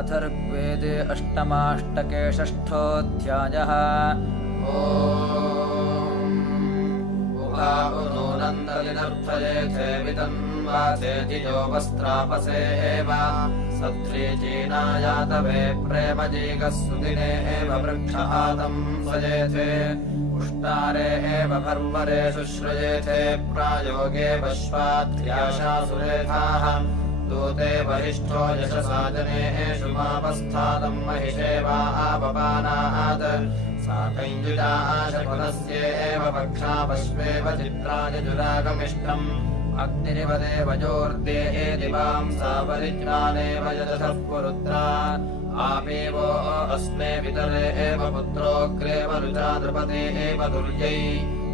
अथर्ववेदे अष्टमाष्टके षष्ठोऽध्यायः। नन्दलिनर्थयेथे वितन्वाचेतिजो वस्त्रापसे एव सत्रीचीनायातवे प्रेमजीगः सुदिने एव वृक्ष आदम् स्वजेथे पुष्टारे एव भर्वरे शुश्रयेथे प्रायोगे वश्वात्र्याशासुरेधाः दूते वरिष्ठो यशसा जनेषु मावस्थादम् महिषेवा आपपानात् साकञ्जुजाशकुलस्येव पक्षापश्वेव चित्रायजुरागमिष्टम् अग्निरिवदेवजोर्दे दिवाम् सावरिज्ञानेव यजथः पुरुत्रा आपेवो अस्मे पितरे एव पुत्रोऽग्रेव रुचा नृपते एव दुर्यै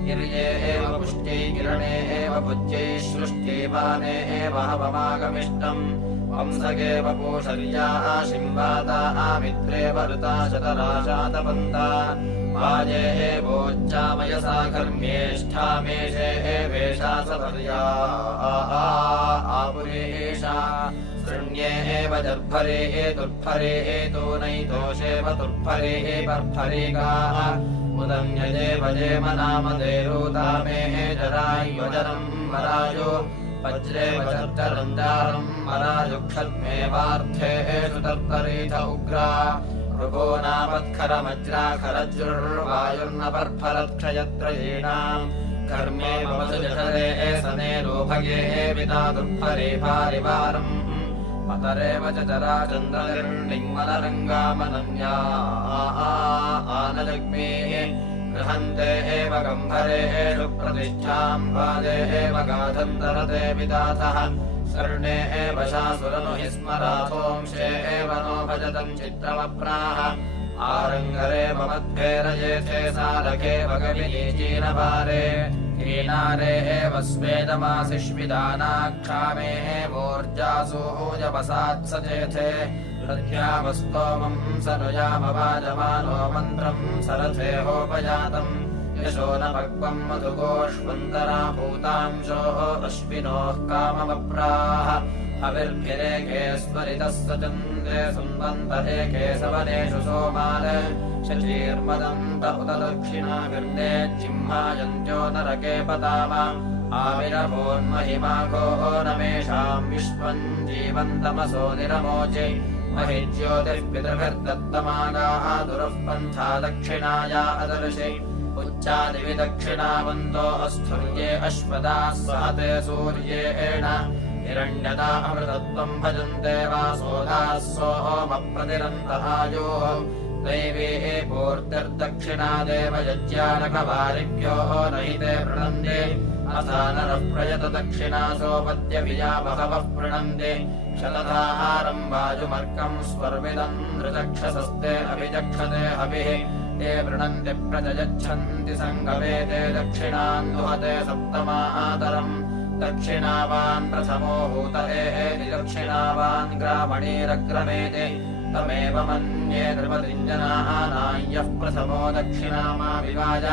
गिर्ये एव पुष्ट्यै किरणे एव भुज्यै सृष्ट्यैवाने एव हवमागमिष्टम् वंसगेव पूषर्या शिम्बाता आमित्रेव ऋता शतराशातपन्ता वाजे एवोच्चामयसा कर्म्येष्ठामेषे एवेषा सपर्या आपुरेषा शृण्ये एव जर्भरे एतुर्भरे एतोनैतोषेव तुर्भरे एपर्भरेकाः उदन्यजेव जेमनामदेरूतामे जरायुवजनम् मरायो वज्रेव चर्चरञ्जारम् मराजुक्षद्मेवार्थेषु तर्तरीथ उग्रा ऋभो नामत्खरमज्राखरज्जुर्वायुर्नपर्फलत्क्षयत्रयीणाम् कर्मे ममसुजठरे सने लोभगे विना दुर्भरे भारिवारम् पतरेव च चराचन्द्रनिर्णिङ्मलरङ्गामनन्या आनजग्मेः गृहन्ते एव गम्भरेषु प्रतिष्ठाम् वादे एव गाधन्तरते विदाथः शर्णे एव शासुरनुहि स्मराथोंशे एव नो भजतम् चित्रमप्राह आरङ्गरे ममद्भेरयेथे सारखे भगविनीचीनपारे हीनारे एव स्वेदमासिष्विदानाक्षामे एवोर्जासूजवसात्सचेथे प्रत्यावस्तोमम् सनुयामवाजमानो मन्त्रम् सरथेहोपजातम् यशो न भक्वम् मधुकोष्वन्तरा भूतांशोः अश्विनोः काममप्राह हविर्भिरेखे स्वरितः सचन्द्रे सुन्वन्तरे केशवनेषु सोमाल शचीर्मदन्त उत दक्षिणाभिर्ने जिह्मायन्त्यो नरके पताम आविरभोन्महिमाघो नमेषाम् विश्वम् जीवन्तमसो निरमोचे महिज्योतिर्पितृभिर्दत्तमागाः दुरः पन्था दक्षिणाया अदर्शि उच्चादिविदक्षिणावन्तो अस्थुर्ये अश्वदाः सहते सूर्येण हिरण्यता अमृतत्वम् भजन्ते वासोदाः सोमप्रतिरन्तहायोः दैवी पूर्तिर्दक्षिणादेव यज्ञानकवारिभ्यो नहिते प्रणन्ते अथा नरः प्रयत दक्षिणासोपद्यभिया बहवः प्रणन्ते शतधाहारम् वायुमर्कम् स्वर्विदम् नृचक्षसस्ते अभिचक्षते हविः ते प्रणन्ति प्रजयच्छन्ति सङ्गमे ते दक्षिणान् दुहते सप्तमातरम् दक्षिणावान् प्रथमो हूत एति दक्षिणावान् ग्रामणीरग्रमेति तमेव मन्ये नृपतिञ्जनानायः प्रथमो दक्षिणामाविवाज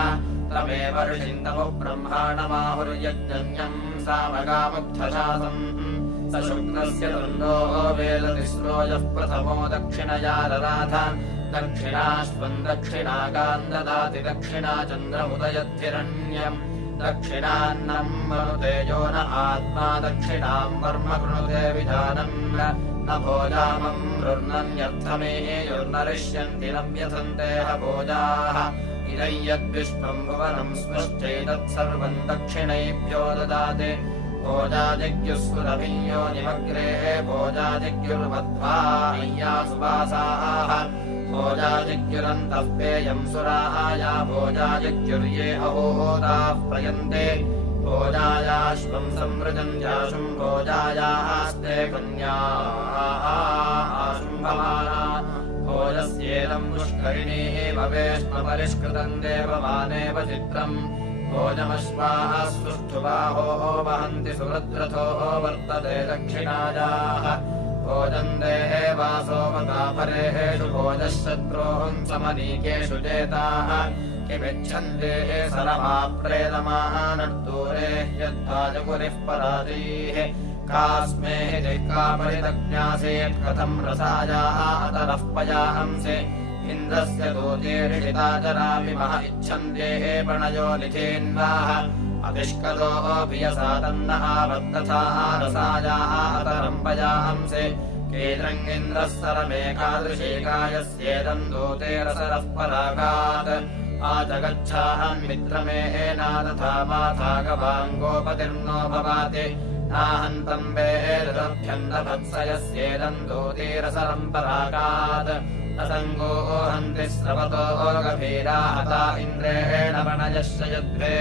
तमेव ऋषिन्तमो ब्रह्माणमाहुर्यज्ञम् सामगामुग्धशासम् स शुक्लस्य तुन्दो वेलतिस्रो यः प्रथमो दक्षिणया रराथ दक्षिणाश्वम् दक्षिणागान् ददाति दक्षिणा चन्द्रमुदयद्धिरण्यम् दक्षिणान्नम् मनुते यो न आत्मा दक्षिणाम् वर्म कृणुते विधानम् न भोजामम् रुर्नन्यर्थमेयुर्नरिष्यन्ति न व्यथन्ते ह भोजाः इदं यद्विश्वम् भुवनम् स्पश्चैतत्सर्वम् दक्षिणैभ्यो ददाति भोजादिग्युस्सुरभियो निमग्रे भोजादिग्युर्मध्वा अय्यासुवासाः भोजादिग्युरन्तः पेयम् सुराया भोजादिग्युर्ये अहोदाः प्रयन्ते भोजायाश्वम् संवृजन् जाशुम् भोजायास्ते कन्याः आशुम्भमाना भोजस्येदम् पुष्करिणीः भवेष्मपरिष्कृतम् देवमानेव चित्रम् भोजमश्वाः सुष्ठुबाहो वहन्ति सुहृद्रथो वर्तते दक्षिणायाः भोजन्ते वासोपतापरेषु भोजः शत्रोऽहम् समनीकेषु चेताः किमिच्छन्ते सरमाप्रेतमानर्दूरे यद्वाजकुरिः पराजीः कास्मे दिक्का परितज्ञासेत् कथम् रसायाः अतरः पयांसि इन्द्रस्य दूतीर्षिता जराभिमः इच्छन्त्येः प्रणयो निधेन्वाः अतिष्कतोऽभियसा तन्न आवत्तथा रसायाः अतरम् पयांसि केन्द्रङ्गिन्द्रः सरमेकादृशेकायस्येदम् दूतेरसरः परागात् आजगच्छाहम् मित्रमेना तथा माथा गवाङ्गोपतिर्नो भवाति नाहन्तम् वेदभ्यन्तभत्सयस्येदम् दूतेरसरम् परागात् असङ्गो हन्ति स्रवतो गभीरा हता इन्द्रेण वणयश्च यद्वे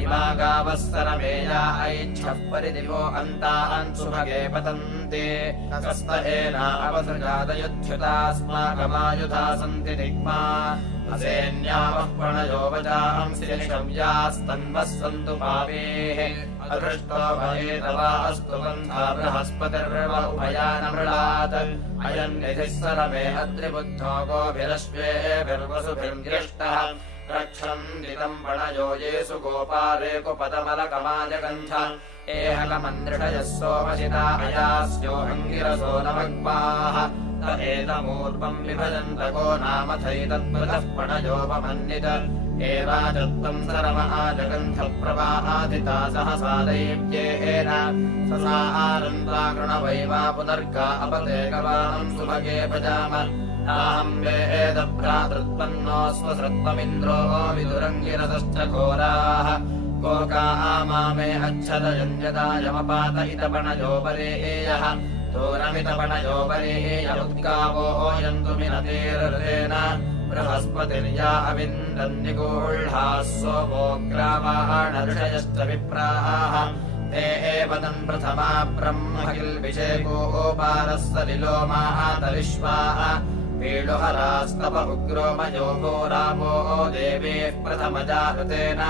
इमा गावः सरमेया ऐच्छः परिदिवो अन्तान् सुभगे पतन्ति कस्त एना अवसृजादयुध्युतास्माकमायुधा सन्ति दिग्मा असेन्यावः प्रणयो वचांसि शव्यास्तन्वः सन्तु पापेः अदृष्टो भयेतवा अस्तु बन्धा बृहस्पतिर्व उभयानमृळात् अयम् निधिः सरमे अद्रिबुद्धो गोभिरश्वेभिर्वसुभिर्दृष्टः रक्षन्दितम् प्रणयो येषु गोपारेकुपदमलकमाजगन्ध एहकमन्दृषयः सोमशिता अयास्योऽङ्गिरसो नवग्माः त एतमूर्वम् विभजन्तको नामथैतत्पृथः प्रणयोपमन्नित एवाजत्वम् सरमहाजगन्धप्रवाहाधिता सहसा दैव्येन ससा आनन्दाकृणवैवा पुनर्गा अपते गवाम् सुभगे भजाम नाहम् वेदभ्रातृत्पन्नो स्वसृत्वमिन्द्रो विदुरङ्गिरसश्च घोराः गोकाः मामे अच्छदयन्यदायमपात इतपणयोपरेयः दूरमितपणयोपरेय उत्कावो यन्तु मिनतेरृतेन बृहस्पतिर्या अविन्दन्निगूढाः सोमोग्रावाणऋषयश्च विप्राः ते एवदन् प्रथमा ब्रह्म किल्बिषेकोपारः सलिलोमातरिष्वाः पीडुहरास्तव उग्रोमयो रामो देवेः प्रथमजागतेन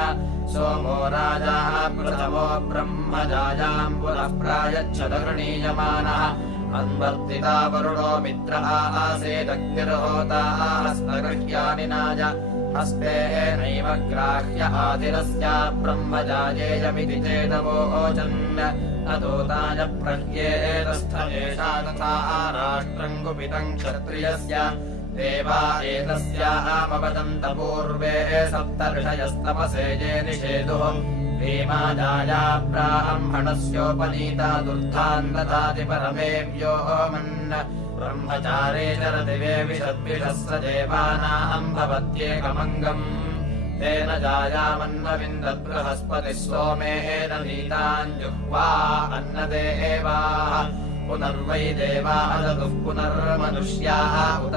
सोमो राजा प्रथमो ब्रह्मजायाम् पुनः प्रायच्छदगृणीयमानः अन्वर्तिता वरुणो मित्र आसेदग्निर्होता हस्तगृह्यानि नाय हस्ते नैव ग्राह्य आदिरस्य ब्रह्मजायेयमिति चेदवोचन् अदूताय प्रह्येतस्थ एषा तथा राष्ट्रम् कुपितम् क्षत्रियस्य देवा एतस्यामवदन्त पूर्वे सप्तर्षयस्तपसे ये निषेदुः भीमाजाया ब्राह्मणस्योपनीता दुर्धान् ददाति परमेभ्यो मन् ब्रह्मचारे चरदिवे विषद्विषस्स देवानाम् भवत्येकमङ्गम् तेन जायामन्नविन्दद्बृहस्पतिः सोमेन नीतान् जुह्वा अन्नदेवाः पुनर्वै देवा अदतुः पुनर्मनुष्याः उत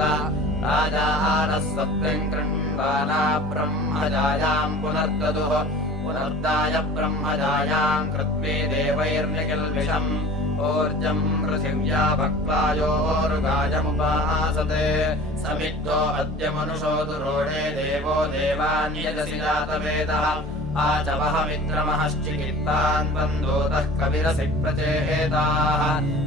राजानः सत्यम् कृण्वाना ब्रह्मजायाम् पुनर्ददुः पुनर्दाय ब्रह्मजायाम् कृत्वे देवैर्निकिल्बिषम् ऊर्जम् पृथिव्या भक्त्वायोरुगायमुपासते समिद्धो अद्य मनुषो दुरोणे देवो देवान्यजसि जातवेदः आचवः मित्रमहश्चिकित्तान् बन्धोतः कविरसि प्रचेताः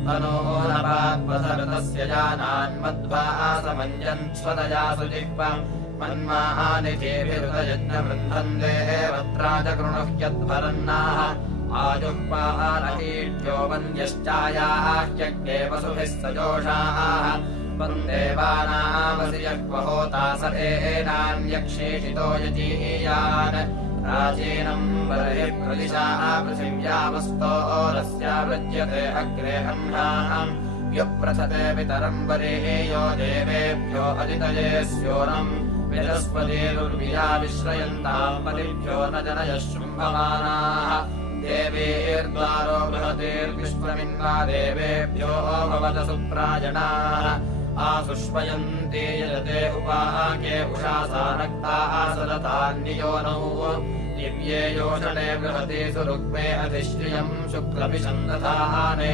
तनोनपात्पथकृतस्य जानान्मध्वासमञ्जन् स्वदया सुजिह्वम् मन्माहानिधेभिरुतयज्ञवृन्धन् देवत्राज कृणुह्यध्वरन्नाः आजुह्वानहीढ्यो वन्द्यश्चायाः ह्यग्ने वसुभिः सजोषाः वन्देवानामसि यह्वहोता स एनान्यक्षेषितो यजीयान् प्राचीनम् बर्हिः प्रदिशाः पृथिव्यामस्तोरस्या वृज्यते अग्रे अह्नाम् युप्रथते पितरम् वरेयो देवेभ्यो अदितये स्योरम् विरस्पतिरुर्विया विश्रयन्ताम् पतिभ्यो न जनयः शुम्भमानाः देवेर्द्वारो बृहतेर्विश्वमिन्वा देवेभ्यो भवत सुप्रायणाः आसुष्वयन्ते यजते उपाके उषासा नक्ताः सदतान्नियोनौ दिव्ये योषणे बृहते सुरुक्मे अधिश्रियम् शुक्लपिषन्दधाने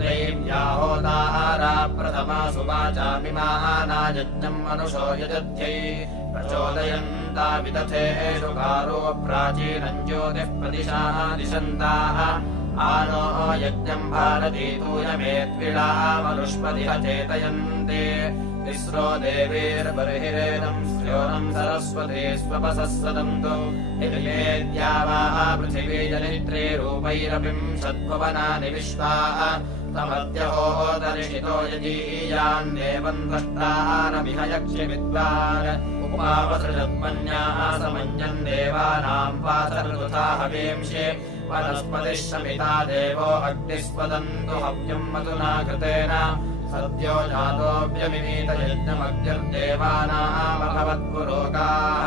दैव्याहोतारा प्रथमा सुवाचामिमानायज्ञम् मनुषो यजध्यै प्रचोदयन्ता विदथेषु कारो प्राचीनम् ज्योतिः प्रदिशाः दिशन्ताः आनो यज्ञम् भारतीतूयमेत्विळा मनुष्पतिह चेतयन्ते तिस्रो देवेर्बर्हिरेदम् स्योनम् सरस्वती स्वपसः सदन्तु हिर्येद्यावाः पृथिवी जनित्रे रूपैरविंशद्भुवनानि विश्वा तमद्यहोदर्शितो यजीयान्देवम् द्रष्टारमिह यक्षि विद्वान् उपावसृजत्मन्याः समञ्जन् देवानाम् वासर्तुथा हवींषि वनस्पतिः शमिता देवो अग्निस्पदन्तु हव्यम् मधुना कृतेन सद्यो जातोऽव्यमिमीतयज्ञमग्निर्देवानामभवत्पुरोगाः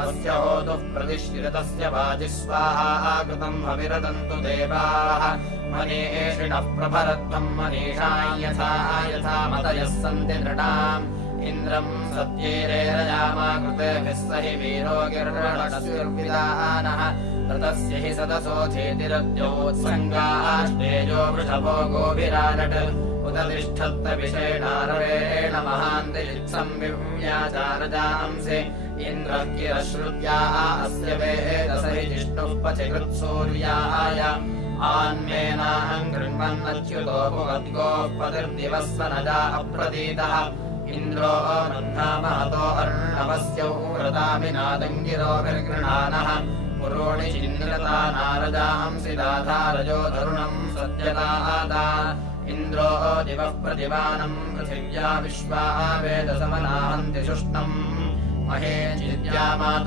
अस्य होतुः प्रतिश्रितस्य वाजि स्वाहा कृतम् हविरदन्तु देवाः मनीषिणः प्रभरत्वम् मनीषाम् यथा मतयः सन्ति नृणाम् इन्द्रम् सत्यैरेरयामा कृतेभिः स हि वीरो गिर्णशुर्विदानः ततस्य हि सदसोऽधीतिरद्योत्सङ्गाष्टेजो वृषभो गोभिरानट् उदतिष्ठत्तविषेणारवेण महान्तिजित्सम् विव्याचारजांसि इन्द्रः किरश्रुत्याः अस्य वेदस हि जिष्णुः पथिकृत्सूर्याय आन्मेनाहम् गृह्णन्नच्युतो भुवद्गोः पतिर्दिवः स नजा अप्रतीतः इन्द्रो नह्नामहतो अर्णवस्यौ व्रतामिनादङ्गिरोभिर्गृणानः पुरोणि चिन्द्रता नारजांसि दाधारजो तरुणम् सत्यदादा इन्द्रो दिवः प्रतिमानम् पृथिव्या विश्वा वेदसमनाहन्ति शुष्णम् महे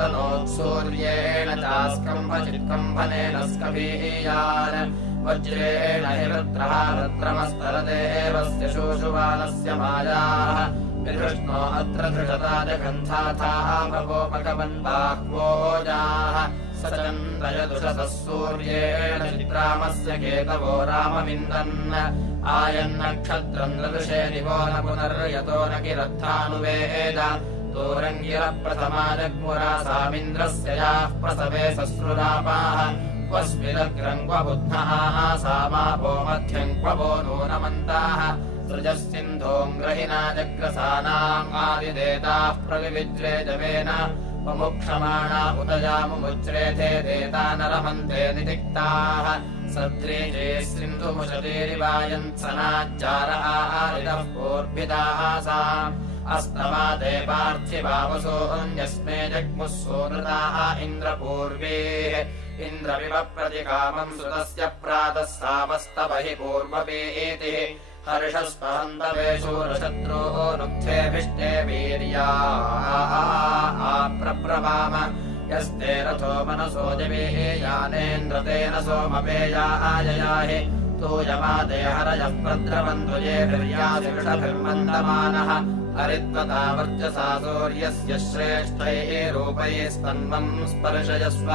चिद्यामातनोत्सूर्येण चास्कम्भचित्कम्भनेन स्कभीयान् वज्रेण हि रुद्रः रुद्रमस्तरदेवस्य शोषुवानस्य मायाः विधृष्णो अत्र धृषता जगन्धाथाः भवोपकवन्बाह्वोजाः स चन्द्रयदुषसः सूर्येण चित्रामस्य केतवो रामविन्दन् आयन्नक्षत्रम् ददृशे दिवो न पुनर्यतो न किरर्थानुवेद दोरङ्गिरप्रथमा जग्मुरा सामिन्द्रस्य याः प्रसवे सस्रुरापाः क्वस्मिदग्रम् क्व बुद्धः सामापो मध्यम् क्व वो नूनमन्ताः सृजस्सिन्धोम् ग्रहिणा जग्रसानाम् आदिदेताः प्रविविज्रे जवेन मुमुक्षमाणा उत जामुमुच्रेथे देता नरमन्ते निदिक्ताः सद्रीजे सिन्धुमुशतीरिवायन्त्सनाच्चारः आरिदः पूर्भिदाः सा अस्तमादे पार्थिवावसोऽन्यस्मे जग्मुः सोनृताः इन्द्रपूर्वेः इन्द्रविव प्रतिकामम् सुतस्य प्रातः सावस्तव हि पूर्वपेतिः हर्षस्पहन्तवे शूरशत्रोः नुग्धेभिष्टे वीर्या प्रब्रवाम यस्ते रथो मनसो जवेः यानेन्द्रतेन सोमपेयाययाहि तूयमादे हरयः प्रद्रवन्द्वयेभिर्याधिवृषभिर्मन्दमानः हरित्वता वर्चसा सूर्यस्य श्रेष्ठैः रूपैस्तन्वम् स्पर्शयस्व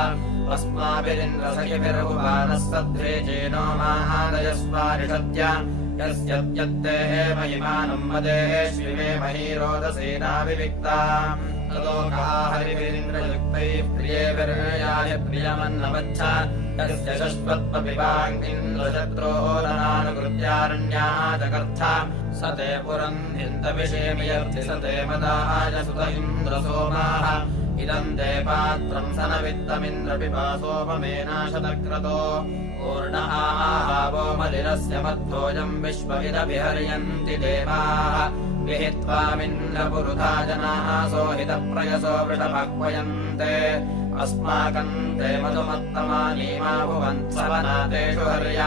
अस्माभिरिन्द्रसखिभिर्भुवानः सध्रेजेनो माहादयस्वारिषद्य यस्यद्यत्ते महिमानम् वदेष्विमे महीरोदसेनाविविक्ता तदोकाः हरिभिरिन्द्रयुक्तैः प्रियेभिर्याहि प्रियमन्नवच्छ यस्य शश्वत्वविवाङ्गिन्द्रशत्रोरनानुकृत्यारण्याः जगर्थ स ते पुरन्धिन्तविषेमियर्ति स ते मदाय सुत इन्द्रसोमाः इदम् ते पात्रम् सनवित्तमिन्द्रपिपासोपमेनाशतक्रतो पूर्णः आहावो मलिरस्य मध्वोऽयम् विश्वविदभिहर्यन्ति देवाः विहित्वामिन्द्रपुरुधा जनाः सोहितप्रयसो वृषभक्वयन्ते अस्माकम् ते मधुमत्तमानीमा भुवन्त्सवनातेषु हर्य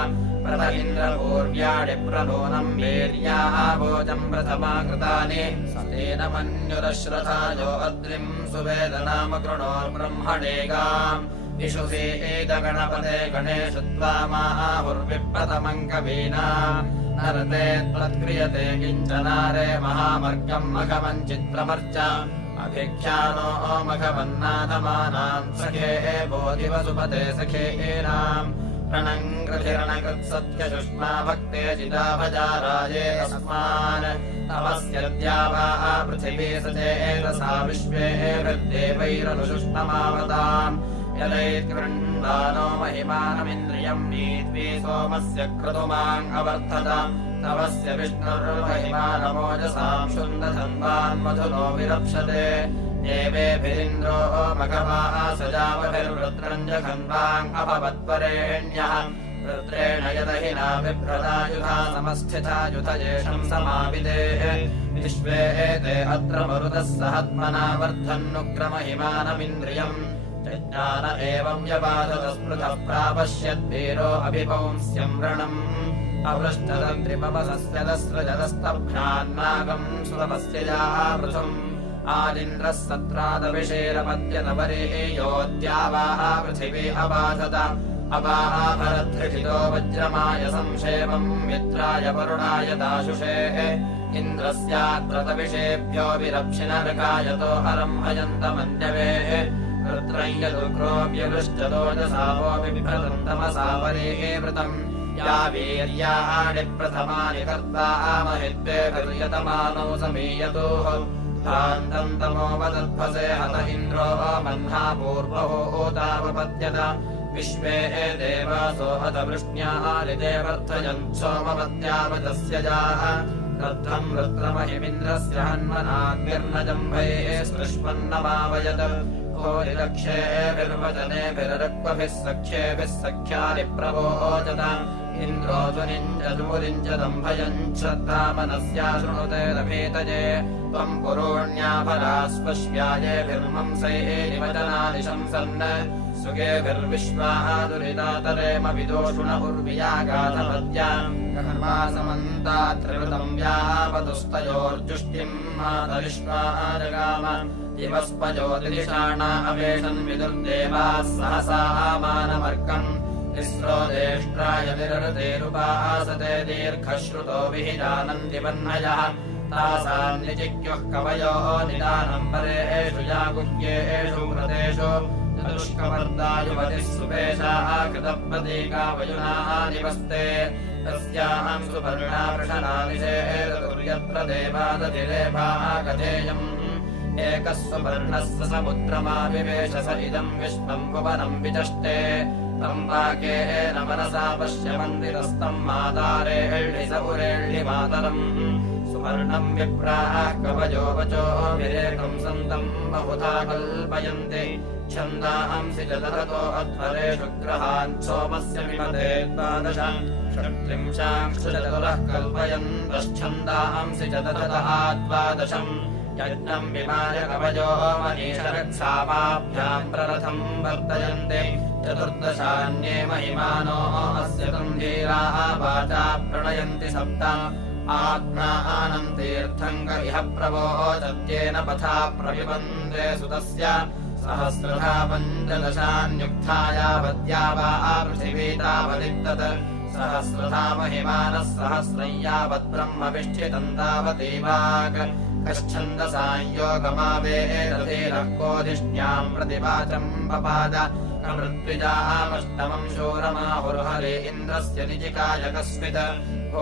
प्रत इन्द्रपूर्व्याणि प्रनूनम् वीर्याः भोजम् प्रथमा कृतानि तेन मन्युरश्रथायो अद्रिम् सुवेदनाम कृणोर्ब्रह्मणेगाम् इषुषीदगणपते गणेश त्वामाहुर्विप्रथमम् कवीनाम् नरते त्वत्क्रियते किञ्चनारे महामर्गम् मघवम् चित्रमर्च अभिख्यानो मघवन्नाथमानाम् सखे बोधिवसुपते सखेनाम् रणम् कृधिरणकृत्सत्यशुष्मा भक्ते चिदाभजाराये अस्मान् तवस्यद्यावाः पृथिवी सचेतसा विश्वेभिर्देवैरनुशुष्णमावताम् यदैर्गृह्णानो महिमानमिन्द्रियम् नीत्वी सोमस्य क्रतुमाम् अवर्धत तवस्य विष्णुर्महिमानमोजसाम् शुन्दधन्वान् मधुनो विरप्स्यते देवेभिरिन्द्रो मघवाः सजावभिर्वृत्रम् जघन्वाम् अभवत्वरेण्यः रुद्रेण यदहिना बिभ्रदायुधा समस्थिता युधयेषम् समाविदेः विश्वे ते अत्र मरुतः सहत्मना वर्धन्नुग्रमहिमानमिन्द्रियम् ज्ञान एवं व्यबाधत स्मृतः प्रापश्यद्वीरो अभिपंस्यम् व्रणम् अवृष्टदन्त्रिपवसस्यदस्रजदस्तभ्रान्नागम् सुतपस्य यावृथम् आदिन्द्रः सत्रादभिषेरपद्यनवरे योद्यावाः पृथिवी अबाधत अबाभरद्धृषितो वज्रमाय संक्षेपम् मित्राय वरुणाय दाशुषे इन्द्रस्याद्व्रतविषेभ्यो विरक्षिनर्कायतो हरम् हयन्तमन्यवे रुद्रय्यदुग्रोऽव्यवृष्टदोजसावोऽपि बिभ्रतम् तमसावरे वृतम् या वीर्याणि प्रथमानि कर्ता महिद्वेभिर्यतमानौ समीयतोः भान्तम् तमोपदध्वसे हत इन्द्रो मह्ना पूर्वहोतावपद्यत विश्वे देवासो हत वृष्ण्यालिदेवर्धयन् सोमवत्यावतस्य जाः रद्धम् रुद्रमहिमिन्द्रस्य हन्मनाद्भिर्नजम्भये स्पृष्पन्नमावयत् होरिलक्षेभिर्वचनेभिरक्वभिः सख्येभिः सख्यानि प्रवोचत इन्द्रो तुनिञ्जमुरिञ्जदम्भयम् श्रद्धामनस्या शृणुते रभेतजे त्वम् पुरोण्याभरास्पश्यायेभिर्मंसैरिवचनानि शंसन् सुगेभिर्विश्वाः दुरितातरेम विदोषुणहुर्वियागाधपद्याम् कर्मासमन्तात्रिवृतम् व्यापदुस्तयोर्जुष्टिम् मातरिष्वाः जगाम दिवस्पज्योतिषाणा अवेशन् विदुर्देवाः सहसा मानमर्कम् तिस्रो देष्ट्राय विरृतेरुपासते दीर्घश्रुतो विहिजानन्ति वह्नयः तासाम् निजिज्ञः कवयोः निदानम् परेषु यागुह्येषु व्रतेषु चतुष्कवर्दायुवतिः सुपेशाः कृतप्रतीका वयुनाः निवस्ते तस्याहम् सुपर्णावृषणानिषेधुर्यत्र देवादतिरेभाः कथेयम् एकः सुपर्णः समुद्रमाविवेश स इदम् विश्वम् भुवनम् विचष्टे तम् वाक्येन मनसा पश्य मन्दिरस्तम् मातारेळ्लि स उरेळ्लि मातरम् सुपर्णम् विप्राः कवयो वचो विरेकम् सन्तम् बहुधा कल्पयन्ति छन्दांसि च दधतो अध्वरेषु ग्रहान् सोमस्य विमते द्वादश षट्त्रिंशांश्च चतुरः कल्पयन्तश्छन्दांसि च दधतः द्वादशम् यज्ञम् विमाय कवयो मनीषरक्षामाभ्याम् प्ररथम् वर्तयन्ते चतुर्दशान्ये महिमानो अस्य तम् धीराः वाचा प्रणयन्ति सप्त आत्मानम् तीर्थम् इह प्रवोचत्येन पथा प्रविबन्धे सुतस्य सहस्रधा पञ्चदशान्युक्था यावद्या वा पृथिवी तावदित्तत् सहस्रधा महिमानः सहस्रम् यावद्ब्रह्मविष्ठितम् तावतीवाक् कश्छन्दसांयोगमावेदधीरः कोधिष्ण्याम् प्रतिवाचम् पपाद कमृत्विजामष्टमम् शूरमाहुर्हरे इन्द्रस्य निजिकाय कस्मित्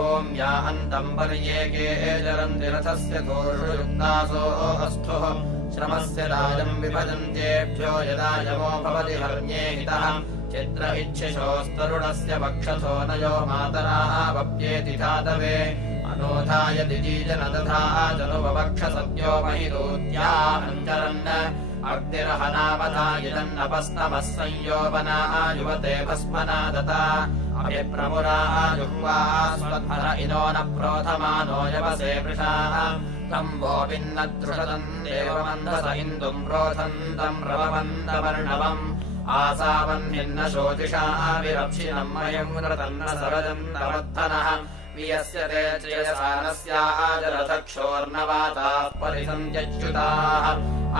ॐ या अन्तम् पर्येके जरन्ति रथस्य घोषु युक्तासो अस्थुः श्रमस्य राजम् विभजन्त्येभ्यो यदा यमो भवति हर्म्ये हितः चित्र इच्छिषोस्तरुणस्य वक्षथो नयो मातराः वप्येति धातवे अनोधाय दिजीजन तथा जनुववक्षसद्यो महिदूत्या अञ्चरन् अग्निरहनावधायिदन्नपस्तमः संयोपना युवते भस्मना दता अभिप्रमुरा जुह्वा स्वध्वर इनो न प्रोथमानो यवसे वृषाः तम् वो भिन्नदृषदम् देवमन्दस इन्दुम् प्रोथन्तम् रवमन्दवर्णवम् आसावन्निन्न शोचिषा विरक्षिणम् मयम् रतन्न सरजम् नवर्धनः वियस्य ते श्रियसानस्याजरथक्षोर्णवाताः परिसन्त्यच्युताः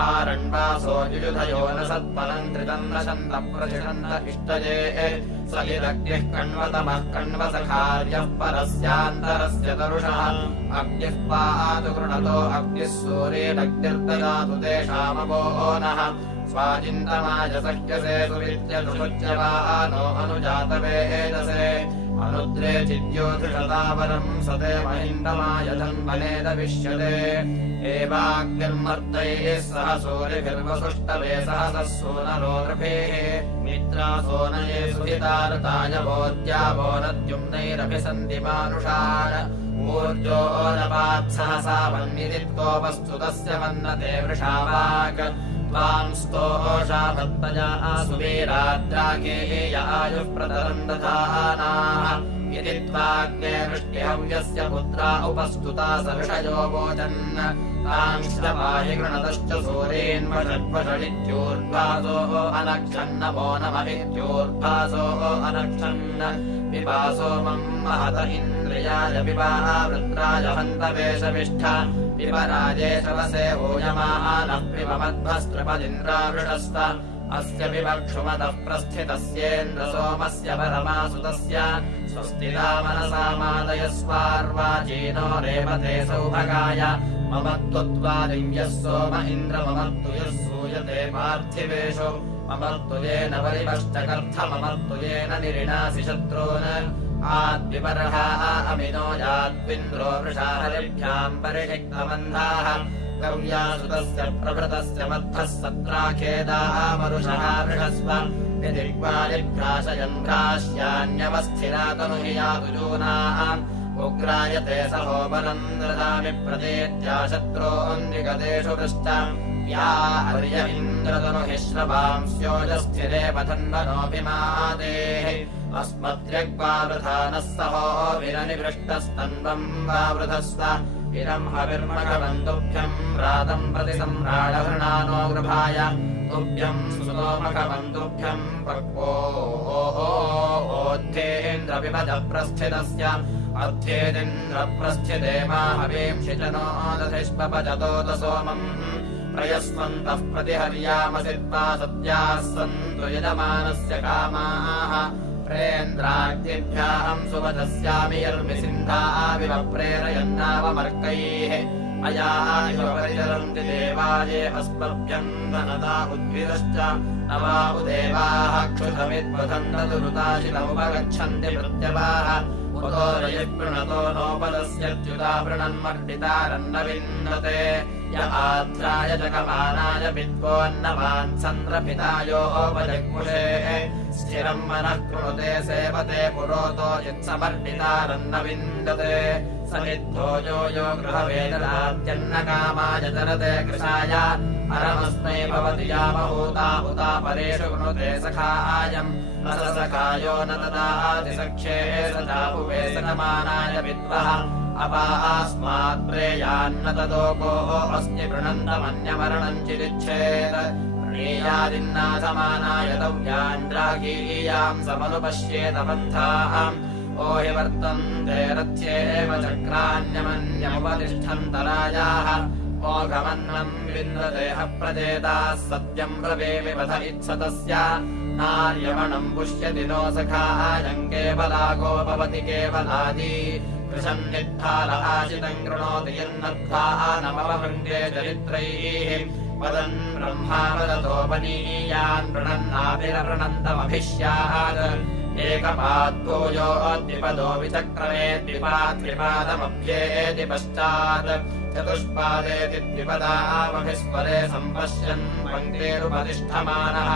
आरण्वासो युयुधयो न सत्परम् त्रितन्न शन्तप्रतिषन्न इष्टये स इदग्निः कण्वतमः कण्वसखार्यः परस्यान्तरस्य तरुषः अग्निः पातु गृणतो अग्निः सूर्येणग्निर्ददातु तेषामवो नः स्वाचिन्तमाय सख्यसे सुविद्यनुषुच्यवानो अनुजातवेदसे अनुद्रे चिद्योधृषतावरम् सते महिन्दमाय धन्वनेदविष्यते एवाग्निर्मर्दैः सह सूरिभिर्वसुष्टवे सहसः सूनरो नृभिः मित्रा सोनये सुहितारताय वोद्यावो नद्युम्नैरभिसन्ति मानुषान् ऊर्जो नपात्सहसा वह्निदित्वोपस्तुतस्य वन्नते वृषावाक् त्वां स्तोषाभत्तया सुवीराद्राकेय आयुः प्रतरम् दधानाः इति त्वाग्ने वृष्टिहव्यस्य पुत्रा उपस्तुता सविषयो वोचन् तांश्च पाहि गृणतश्च सूरेन्वषड्वषडित्योर्ध्वासो अनक्षन्नमो नमहित्योर्ध्वासो अनक्षन्न पिबासो मम् महत इन्द्रियाय पिबाः वृत्राय हन्तवेशविष्ठ पिबराजे शवसे हूयमानः पिबमध्वस्त्रिपदिन्द्रावृषस्व अस्य विवक्षुमतः प्रस्थितस्येन्द्रसोमस्य परमासुतस्य स्वस्तिदा मनसा मादयस्वार्वाचीनो रेवते सौभगाय ममत्वत्वादिव्यः सोम इन्द्र ममत्तु यः सूयते पार्थिवेषु ममत्तु येन वरिवश्चकर्थ ममत्तु येन निरिणासि शत्रून् आद्विपर्ह अमिनो याद्विन्द्रो वृषा हरिभ्याम् परिषिक्तबन्धाः कव्यासुतस्य प्रभृतस्य मद्धः सत्राखेदाः मरुषः वृषस्व यदिग्वालिभ्राशयन्ध्राश्यान्यवस्थिरा तनु हि यातु जूनाः उग्रायते सहोपरम् ददामि प्रदेत्या शत्रोऽन्विगतेषु वृष्ट या अर्य इन्द्रतनु हि श्रवांस्योजस्थिरे पथन्वनोऽभिमादेः अस्मद्यग्वावृधानः सहो विरनिवृष्टस्तन्वम् वावृधस्व इदम् हविर्मघवन्तुभ्यम् रातम् प्रति सम्राडहृणानो गृभाय तुभ्यम् सुतोमघवन्तुभ्यम् पक्वोऽध्येन्द्रविभजप्रस्थितस्य अध्येदिन्द्रप्रस्थिते मा हवींषिचनो दधिष्पपजतोत सोमम् प्रयस्वन्तः प्रतिहर्यामसि त्वा सत्याः सन्तु यजमानस्य कामाः प्रेन्द्राग्निभ्याम् सुवधस्यामि यर्मिसिन्धाविव प्रेरयन्नावमर्कैः अयानिव परिचरन्ति देवाये अस्मभ्यम् धनदा उद्भिदश्च नवाहु देवाः क्षुधमिद्वधन्तदुरुताशिलमुपगच्छन्ति प्रत्यवाः उतो रयिः पृणतो नोपदस्यच्युता पृणन्मर्डितारन्न विन्दते य आध्राय जगमानाय विद्वोन्नवान् सन्द्रपितायोपजग्मुषे स्थिरम् मनः कृणुते सेवते पुरोतो यत्समर्डितारन्न विन्दते समिद्धो यो गृहवेदरात्यन्नकामाय चरते कृशाय अरमस्मै भवति यामहूता उता परेषु कृणुते सखायम् अससखायो न ददाति सख्ये स चापुवे सकमानाय विद्वः अपास्मात् प्रेयान्न तदोको अस्ति पृणन्तमन्यमरणम् चिदिच्छेत् प्रणीयादिन्नाथमानाय तव्यान्द्रागीयाम् समनुपश्येत पन्थाम् ओ हि वर्तन्ते रथ्येव चक्रान्यमन्यमुपतिष्ठन्तरायाः मोघमन्नम् विन्ददेह प्रजेताः सत्यम् ब्रवीमि वध इत्सतस्य नार्यमणम् पुष्यति नो सखायम् केवलागोपवति केवलादी कृशन्निद्धाल आशितम् कृणोति यन्नद्धा नमववृङ्गे चरित्रैः वदन् ब्रह्मा वदतोपनीयान् पृणन्नाभिरपृणन्तमभिष्यात् एकपाद्भूयो द्विपदो विचक्रमे द्विपाद्विपादमभ्येति पश्चात् चतुष्पादेति द्विपदामभिस्वरे सम्पश्यन् पङ्क्तिरुपतिष्ठमानः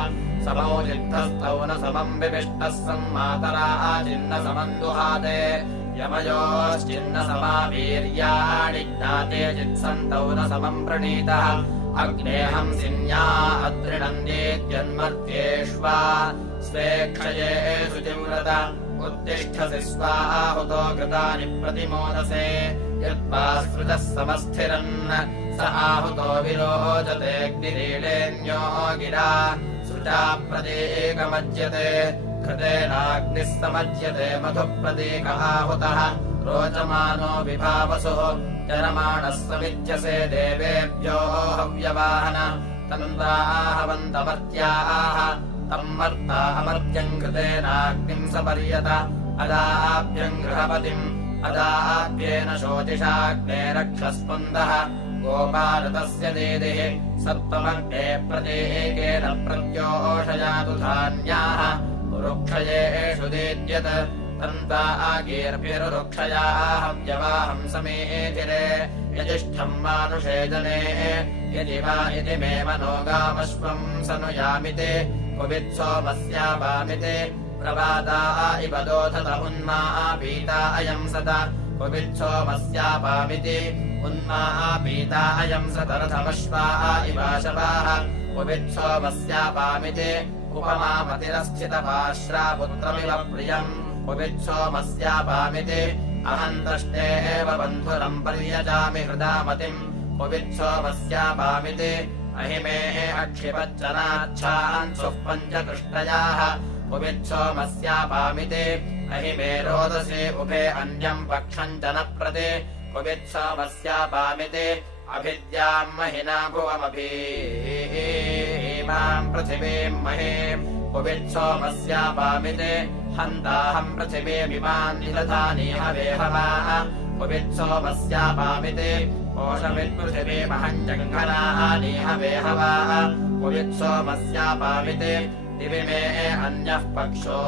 समौजिद्धस्तौ न समम् विविष्टः सम्मातराचिन्न समम् दुहाते यमयोश्चिन्न समावीर्याणि ज्ञाते चित्सन्तौ न समम् प्रणीतः अग्नेहंसिन्या अद्रिणन्देत्यन्मर्त्येष्वा स्वेक्षये शुचिव्रत उत्तिष्ठसि स्वाहुतो कृतानि प्रतिमोदसे यत्त्वा स्मृतः समस्थिरन् स आहुतो विरोचतेऽग्निरीलेऽन्यो गिरा सृजा प्रतीकमज्यते कृतेनाग्निः समज्यते मधुप्रतीक आहुतः रोचमानो विभावसुः चरमाणः समिध्यसे देवेभ्यो हव्यवाहन तन्वाहवन्तमर्त्याः तम् मर्ता अमर्त्यम् कृतेनाग्निम् सपर्यत अदाभ्यम् गृहपतिम् अदाभ्येन शोचिषाग्ने रक्षस्पन्दः गोपालतस्य दीदिः सत्त्वमग्ने प्रतीकेन प्रत्योषयातु धान्याः वृक्षयेषु दीद्यत् तन्ता आगीर्भिरुक्षयाः हव्यवाहम् समेधिरे यजिष्ठम् मानुषे जने यदि वा इति मे मनोगामश्वम् सनुयामिते कुवित्सोमस्यावामिते प्रवादा इव दोधत उन्मा पीता अयम् सत कुवित्सोमस्यापामिति उन्मा पीता अयम् सतरथमश्वा इवाशवाः कुवित्सोमस्यापामिति उपमामतिरस्थितपाश्रापुत्रमिव प्रियम् कुवित्सोमस्यापामिति अहम् दृष्टे एव बन्धुरम् पर्यजामि हृदामतिम् कुवित्सोमस्यापामिति अहिमेः अक्षिपच्चनाच्छान् सुः पञ्चकृष्टयाः कुवित्सोमस्यापामिति अहिमे रोदसे उभे अन्यम् पक्षम् च न प्रति कुवित्सोमस्यापामिति अभिद्याम् महिना भुवमभीमाम् पृथिवीम् महे कुवित्सोमस्यापामिति हन्ताहम् पृथिवीमिमान् निदधानि हवेहवाः कुवित्सोमस्यापामिति कोशवित्पृथिवीमहम् जङ्घनानि हवेहवाः कुवित्सोमस्यापामिति दिवि मे अन्यः पक्षो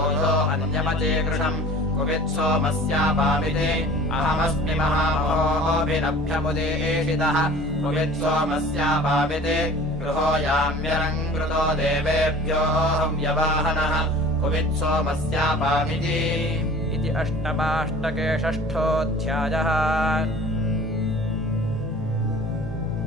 ओधो अन्यमचीकृषम् कुवित्सोमस्यापामिति अहमस्मि महामहोऽभिनभ्यमुदीषितः कुवित्सोमस्यापामिति गृहो याम्यरम् कृतो देवेभ्योऽहम् यवाहनः कुवित्सोमस्यापामिति इति अष्टमाष्टके षष्ठोऽध्यायः।